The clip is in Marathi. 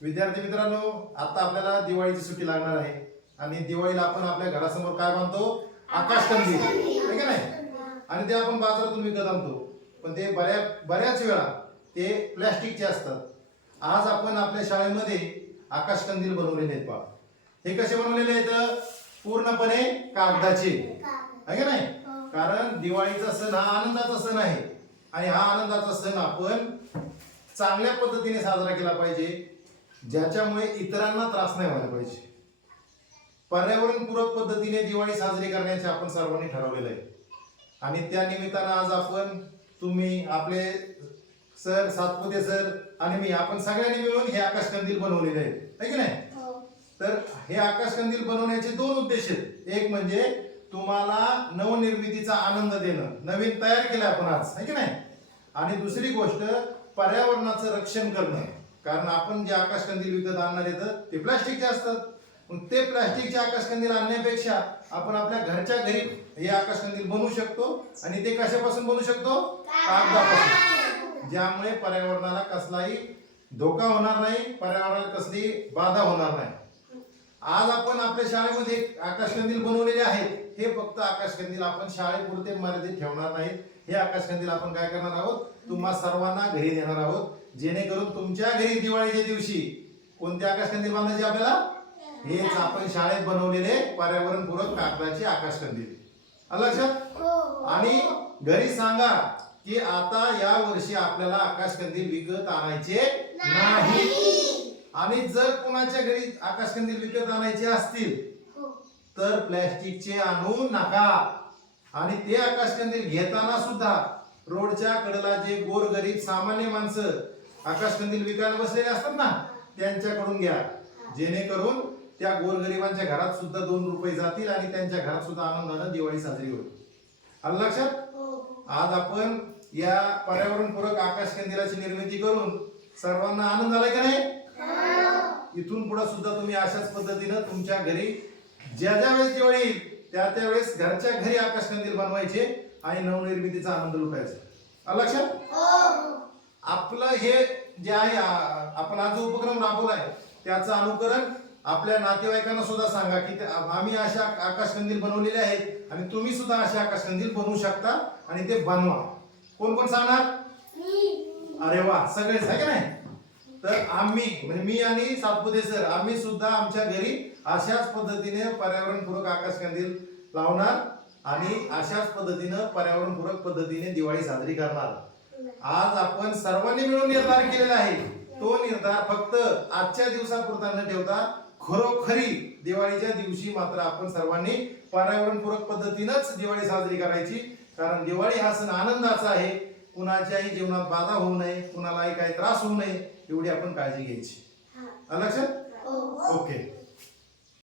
विद्यार्थी मित्रांनो आता आपल्याला दिवाळीची सुट्टी लागणार आहे. आणि दिवाळीला आपण आपल्या घरासमोर काय बांधतो? आकाशकंदील आहे का नाही? आणि ते आपण बाजारातून विकत आणतो. पण ते बऱ्या बऱ्याच वेळा ते प्लॅस्टिकचे असतात. आज आपण आपल्या शाळेमध्ये आकाशकंदील बनवलेले आहेत पहा. हे कसे बनवलेले आहेत? पूर्णपणे कागदाचे. आहे का नाही? कारण दिवाळीचा सण हा आनंदाचा सण आहे. आणि हा आनंदाचा सण आपण चांगल्या पद्धतीने साजरा केला पाहिजे. ज्याच्यामुळे इतरांना त्रास नाही व्हायला पाहिजे. पर्यावरणपूरक पद्धतीने दिवाळी साजरी करण्याचे आपण सर्वांनी ठरवलेलं आहे. आणि त्या निमित्तानं आज आपण तुम्ही आपले सर सातपुते सर आणि मी आपण सगळ्यांनी मिळून हे आकाशकंदील बनवलेले आहे है की नाही? तर हे आकाशकंदील बनवण्याचे दोन उद्देश आहेत. एक म्हणजे तुम्हाला नवनिर्मितीचा आनंद देणं. नवीन तयार केलं आपण आज. है की नाही? आणि दुसरी गोष्ट पर्यावरणाचं रक्षण करणं. कारण आपण जे आकाशकंदील विकत आणणार येतं ते प्लास्टिकचे असतात. मग ते प्लास्टिकचे आकाशकंदील आणण्यापेक्षा आपण आपल्या घरच्या घरी हे आकाशकंदील बनवू शकतो आणि ते कशापासून बनवू शकतो? कागदापासून. ज्यामुळे पर्यावरणाला कसलाही धोका होणार नाही पर्यावरणाला कसली बाधा होणार नाही. आज आपण आपल्या शाळेमध्ये आकाशकंदील बनवलेले आहेत. हे फक्त आकाशकंदील आपण शाळेपुरते मर्यादित ठेवणार नाहीत. हे आकाशकंदील आपण काय करणार आहोत? तुम्हा सर्वांना घरी देणार आहोत. जेणेकरून तुमच्या घरी दिवाळीच्या दिवशी कोणते आकाशकंदील बांधायचे आपल्याला? हेच आपण शाळेत बनवलेले पर्यावरणपूरक कागदाचे आकाशकंदील. लक्षात? आणि घरी सांगा की आता या वर्षी आपल्याला आकाशकंदील विकत आणायचे नाही. आणि जर कोणाच्या घरी आकाशकंदील विकत आणायचे असतील तर प्लॅस्टिकचे आणू नका. आणि ते आकाशकंदील घेताना सुद्धा रोडच्या कडेला जे गोरगरीब सामान्य माणसं आकाशकंदील विकायला बसलेले असतात ना त्यांच्याकडून घ्या. जेणेकरून त्या गोरगरिबांच्या घरात सुद्धा दोन रुपये जातील आणि त्यांच्या घरात सुद्धा आनंदानं दिवाळी साजरी होईल. आलं लक्षात? आज आपण या पर्यावरणपूरक आकाशकंदिलाची निर्मिती करून सर्वांना आनंद झालाय का नाही? इथून पुढे सुद्धा तुम्ही अशाच पद्धतीनं तुमच्या घरी ज्या ज्या वेळेस दिवाळी येईल त्या त्या वेळेस घरच्या घरी आकाशकंदील बनवायचे आणि नवनिर्मितीचा आनंद लुटायचा. लक्षात? आपलं हे जे आहे आपण आज जो उपक्रम राबवलाय त्याचं अनुकरण आपल्या नातेवाईकांना सुद्धा सांगा की आम्ही अशा आकाशकंदील बनवलेले आहेत आणि तुम्ही सुद्धा अशा आकाशकंदील बनवू शकता आणि ते बनवा. कोण कोण सांगणार? अरे वा सगळेच आहे का नाही? तर आम्ही म्हणजे मी आणि सातपुते सर आम्ही सुद्धा आमच्या घरी अशाच पद्धतीने पर्यावरणपूरक आकाशकंदील लावणार आणि अशाच पद्धतीनं पर्यावरणपूरक पद्धतीने दिवाळी साजरी करणार. आज आपण सर्वांनी मिळून निर्धार केलेला आहे. तो निर्धार फक्त आजच्या दिवसापुरता न ठेवता खरोखरी दिवाळीच्या दिवशी मात्र आपण सर्वांनी पर्यावरणपूरक पद्धतीनंच दिवाळी साजरी करायची. कारण दिवाळी हा सण आनंदाचा आहे. कुणाच्याही जीवनात बाधा होऊ नये कुणालाही काही त्रास होऊ नये एवढी आपण काळजी घ्यायची. लक्षात? ओके.